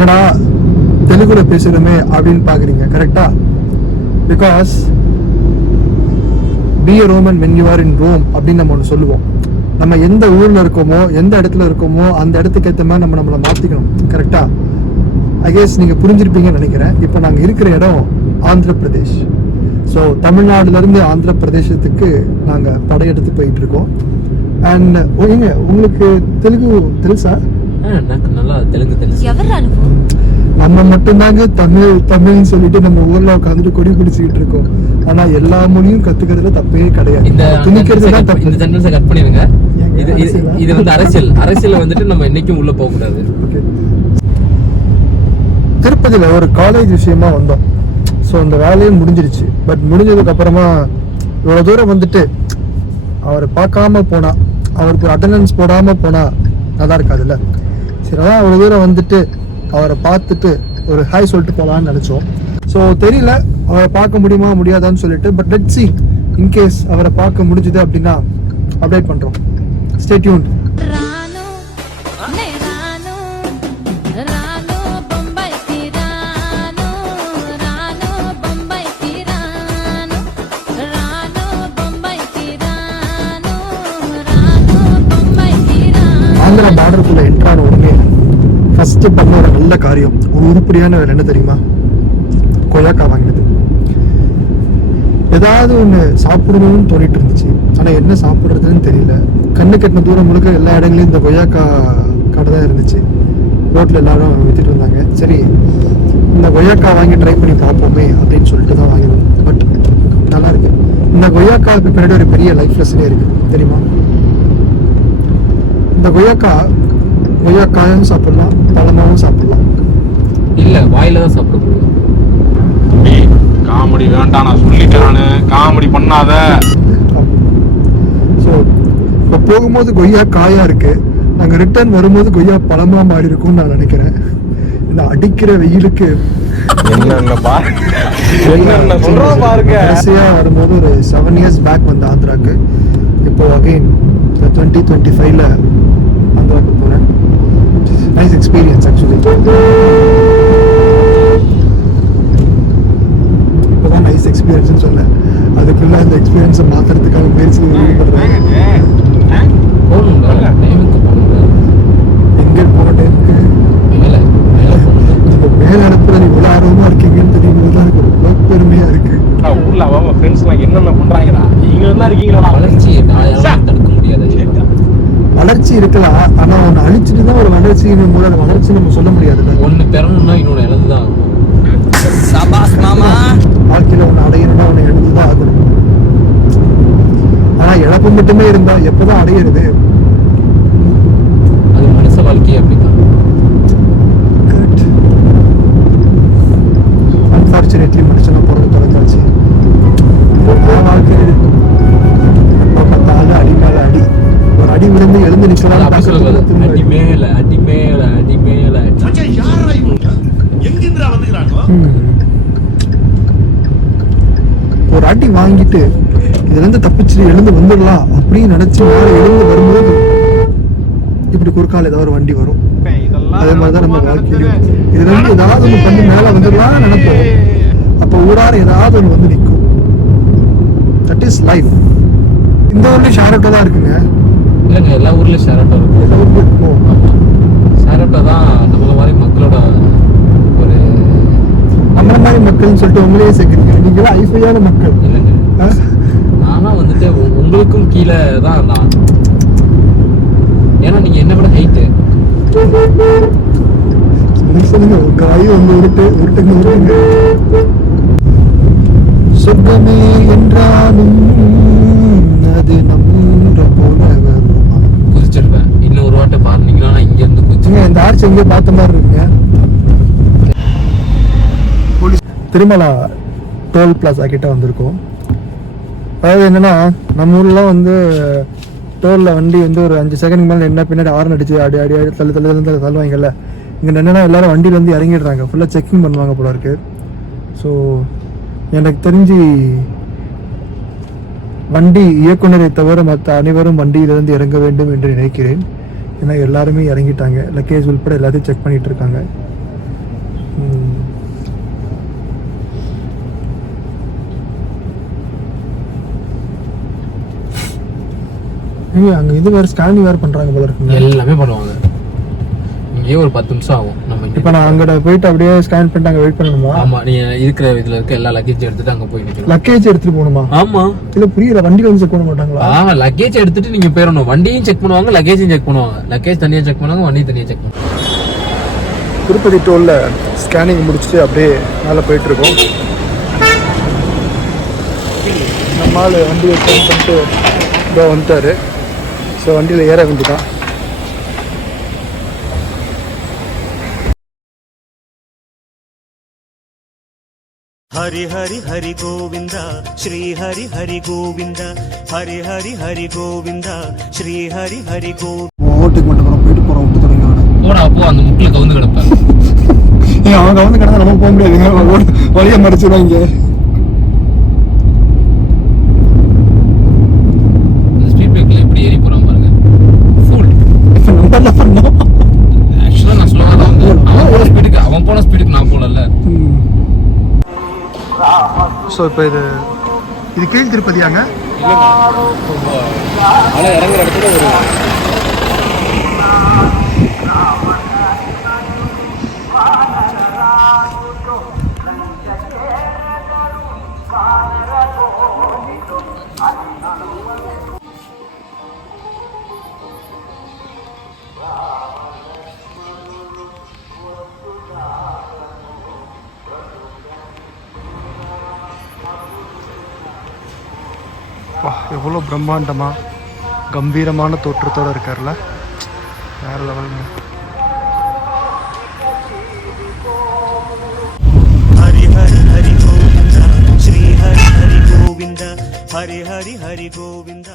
என்னடா தெலுங்குல பேசுறமே அப்படின்னு பாக்குறீங்க, கரெக்டா? Because B a Roman when you are in Rome அப்படின்னு நம்ம ஒன்று சொல்லுவோம். நம்ம எந்த ஊர்ல இருக்கோமோ, எந்த இடத்துல இருக்கோமோ, அந்த இடத்துக்கு ஏற்ற மாதிரி நம்மளை மாத்திக்கணும், கரெக்டா? ஐ கெஸ் நீங்க புரிஞ்சிருப்பீங்கன்னு நினைக்கிறேன். இப்போ நாங்க இருக்கிற இடம் ஆந்திர பிரதேஷ். ஸோ தமிழ்நாடுல இருந்து ஆந்திர பிரதேசத்துக்கு நாங்க படையெடுத்து போயிட்டு இருக்கோம். அண்ட் உங்களுக்கு தெலுங்கு தெரியுசா? எனக்கு நல்லா தெலுங்கு தெரியும். நம்ம மட்டும்தாங்க தமிழ்னு சொல்லிட்டு நம்ம ஊர்ல உட்காந்துட்டு கொடி பிடிச்சிக்கிட்டு இருக்கோம். ஆனா எல்லா மொழியும் கத்துக்கிறதுல தப்பே கிடையாது. திணிக்கிறது தான் தப்பு. இந்த சென்டென்ஸை கட் பண்ணிடுங்க. இது வந்து அரசியல் வந்துட்டு நம்ம என்னைக்கும் உள்ள போக கூடாது. திருப்பதியில ஒரு காலேஜ் விஷயமா வந்தோம். ஸோ அந்த வேலையும் முடிஞ்சிருச்சு. பட் முடிஞ்சதுக்கு அப்புறமா இவ்வளவு தூரம் வந்துட்டு அவரை பார்க்காம போனா, அவருக்கு அட்டண்டன்ஸ் போடாம போனா நல்லா இருக்காதுல்ல. சரி, அதான் அவ்வளவு தூரம் வந்துட்டு அவரை பார்த்துட்டு ஒரு ஹாய் சொல்லிட்டு போகலான்னு நினைச்சோம். ஸோ தெரியல அவரை பார்க்க முடியுமா முடியாதான்னு சொல்லிட்டு. பட் லெட்ஸ் see, இன்கேஸ் அவரை பார்க்க முடிஞ்சுது அப்படின்னா அப்டேட் பண்றோம். Stay tuned. ஆந்திரா பார்டருக்குள்ள என்ட்ரான உடனே ஃபர்ஸ்ட் பண்ண ஒரு நல்ல காரியம், ஒரு உருப்படியான வேலை என்ன தெரியுமா? கொய்யாக்கா வாங்கினது. ஏதாவது ஒன்று சாப்பிடணும்னு தோணிட்டு இருந்துச்சு. ஆனால் என்ன சாப்பிட்றதுன்னு தெரியல. கண்ணு கட்டின தூரம் முழுக்க எல்லா இடங்களையும் இந்த கொய்யாக்கா கடை தான் இருந்துச்சு. ரோட்டில் எல்லாரும் வித்துட்டு இருந்தாங்க. சரி, இந்த கொய்யாக்கா வாங்கி ட்ரை பண்ணி பார்ப்போமே அப்படின்னு சொல்லிட்டு தான் வாங்கினோம். பட் நல்லா இருக்கு. இந்த கொய்யாக்காவுக்கு பின்னாடி ஒரு பெரிய லைஃப் லெசனே இருக்கு, தெரியுமா? இந்த கொய்யாக்காயும் சாப்பிடலாம், பழமாவும் சாப்பிடலாம். இல்ல, வாயில தான் சாப்பிட முடியும். காமெடி வேண்டாம், நான் சொல்லிட்டேன், காமெடி பண்ணாத. ஸோ இப்போ போகும்போது கொய்யா காயா இருக்கு, நாங்கள் ரிட்டர்ன் வரும்போது கொய்யா பழமா மாறி இருக்கும்னு நான் நினைக்கிறேன். இந்த அடிக்கிற வெயிலுக்கு கடைசியா வரும்போது ஒரு 7 years பேக் வந்த ஆந்திராக்கு. இப்போ அகைன் 2025ல ஆந்திராக்கு போறேன். Nice experience actually. இப்போதான் நைஸ் எக்ஸ்பீரியன்ஸ்னு சொன்னேன். அதுக்குள்ள அந்த எக்ஸ்பீரியன்ஸை மாத்துறதுக்காக முயற்சி ஈடுபடுறேன். எங்க போன டைமுக்கு மேல அனுப்புற நீ இவ்வளவு ஆர்வமா இருக்கீங்கன்னு தெரியும்போது தான் எனக்கு ரொம்ப பெருமையா இருக்கு. ஊர்ல அவங்க ஃப்ரெண்ட்ஸ் எல்லாம் என்னென்ன பண்றாங்கடா, நீங்க தான் இருக்கீங்களா? வளர்ச்சியை தடுக்க முடியாது. வளர்ச்சி இருக்கலாம், ஆனா ஒன்னு அழிச்சிட்டு தான் ஒரு வளர்ச்சியின் மூலம் வளர்ச்சி நம்ம சொல்ல முடியாது. ஒன்னு பெறணும்னா இன்னொன்னு இழந்துதான் ஆகணும். வாழ்க்கையில ஒன்னு அடையணும்னா ஒன்னு எழுந்துதான் ஆகணும். ஆனா இழப்பு மட்டுமே இருந்தா எப்பதான் அடையிறது? அது மனுஷ வாழ்க்கையே அப்படிதான். அன்பார்ச்சுனேட்லி மனுஷனை பிறகு தொலைக்காச்சு. வாழ்க்கை எப்போ பார்த்தாலும் அடி மேல அடி. ஒரு அடி விழுந்து எழுந்து நிக்கலாம். அடி மேல அடி மேல அடி மேல. ஒரு அடி வாங்கிட்டு இதுல இருந்து தப்பிச்சு எழுந்து வந்துடலாம் அப்படின்னு நினைச்சு மேல எழுந்து வரும்போது இப்படி குறுக்கால ஏதாவது ஒரு வண்டி வரும். அதே மாதிரிதான் நம்ம வாழ்க்கையிலும் இதுல இருந்து ஏதாவது ஒண்ணு பண்ணி மேல வந்துடலாம் நினைப்போம். அப்ப ஊடார ஏதாவது ஒண்ணு வந்து நிற்கும். That is life. இந்த ஊர்லயும் ஷேர் ஆட்டோ தான் இருக்குங்க. இல்லைங்க, எல்லா ஊர்லயும் ஷேர் ஆட்டோ இருக்கு. எல்லா ஊர்லயும் இருக்கும். ஷேர் ஆட்டோ தான் நம்மள மாதிரி மக்களோட ஒரு நம்மள மாதிரி மக்கள்னு சொல்லிட்டு உங்களையே சேர்க்குறீங்க. நீங்களா ஐஃபையான மக்கள். இல்லைங்க, நானா வந்துட்டு உங்களுக்கும் கீழே தான் நான். ஏன்னா நீங்க என்ன விட ஹைட்டு. சொல்லுங்க, உங்க வாயு உங்க உருட்டுங்க. சொர்க்கமே என்றாலும் அது நம்ம போல வருமா? குதிச்சிருப்பேன். இன்னும் ஒரு வாட்டை பாருனீங்கன்னா நான் இங்க இருந்து குதிச்சுங்க. இந்த ஆர்ச்சி எங்க பார்த்த மாதிரி இருக்குங்க. திருமலா டோல் பிளாசா கிட்ட வந்திருக்கோம். அதாவது என்னன்னா, நம்ம ஊர்லாம் வந்து டோலில் வண்டி வந்து ஒரு 5 செகண்ட் மேலே என்ன பின்னாடி ஆரன் அடிச்சு அடி அடி அடி தள்ளுவாங்கல்ல. இங்கே என்னன்னா எல்லாரும் வண்டியில் வந்து இறங்கிடுறாங்க. ஃபுல்லாக செக்கிங் பண்ணுவாங்க போல இருக்கு. ஸோ எனக்கு தெரிஞ்சு வண்டி இயக்குனரை தவிர மற்ற அனைவரும் வண்டியிலிருந்து இறங்க வேண்டும் என்று நினைக்கிறேன். ஏன்னா எல்லாருமே இறங்கிட்டாங்க. லக்கேஜ் உள்பட எல்லாத்தையும் செக் பண்ணிட்டு இருக்காங்க. ஏங்க அங்க இது வேற ஸ்கேனிங் வேற பண்றாங்க போல இருக்குங்க. எல்லாமே பண்ணுவாங்க. இங்கேயே ஒரு 10 நிமிஷம் ஆகும். நம்ம இப்போ நான் அங்கட போயிட்டு அப்படியே ஸ்கேன் பண்ணிட்டு அங்க வெயிட் பண்ணணுமா? ஆமா, நீ இருக்கிற இதுல இருக்க எல்லா லக்கேஜ் எடுத்துட்டு அங்க போய் நிக்கணும். லக்கேஜ் எடுத்துட்டு போகணுமா? ஆமா. இல்ல புரியல, வண்டியில வந்து செக் பண்ண மாட்டாங்களா? லக்கேஜ் எடுத்துட்டு நீங்க போயிடணும். வண்டியும் செக் பண்ணுவாங்க, லக்கேஜும் செக் பண்ணுவாங்க. லக்கேஜ் தனியா செக் பண்ணுவாங்க, வண்டியும் தனியா செக் பண்ணுவாங்க. திருப்பதி டோல்ல ஸ்கேனிங் முடிச்சுட்டு அப்படியே மேலே போயிட்டு இருக்கோம். நம்ம ஆள் வண்டியை ஸ்கேன் பண்ணிட்டு இதோ வந்துட்டாரு. ஸோ வண்டியில் ஏற வேண்டியதான். हरि हरि हरि गोविंद श्री हरि हरि गोविंद हरि हरि हरि गोविंद श्री हरि हरि गोविंद. ஓட்டுக்கு மட்டும் போகிறோம், போயிட்டு போகிறோம், விட்டு தொடங்கி அவனை. போடா அப்போ அந்த முக்கில் கவுந்து கிடப்பாங்க. அவங்க வந்து கிடந்தா நம்ம போக முடியாதுங்க, வழியை மறைச்சிடுவாங்க. ஸ்பீட் பிரேக்ல எப்படி ஏறி போறான் பாருங்க. ஃபுல் நம்ம என்ன பண்ணோம்? ஆக்சுவலா நான் ஸ்லோவா தான் வந்தேன். அவன் போன ஸ்பீடுக்கு நான் போகல. ஸோ இப்போ இது கீழ் திருப்பதியாங்க? ஆனா இறங்குற இடத்துல ஒரு எவ்வளோ பிரம்மாண்டமாக கம்பீரமான தோற்றத்தோடு இருக்கார்ல, வேறு லெவலுங்க. हरि हरि हरि गोविंद श्री हरि हरि गोविंद हरि हरि हरि गोविंद.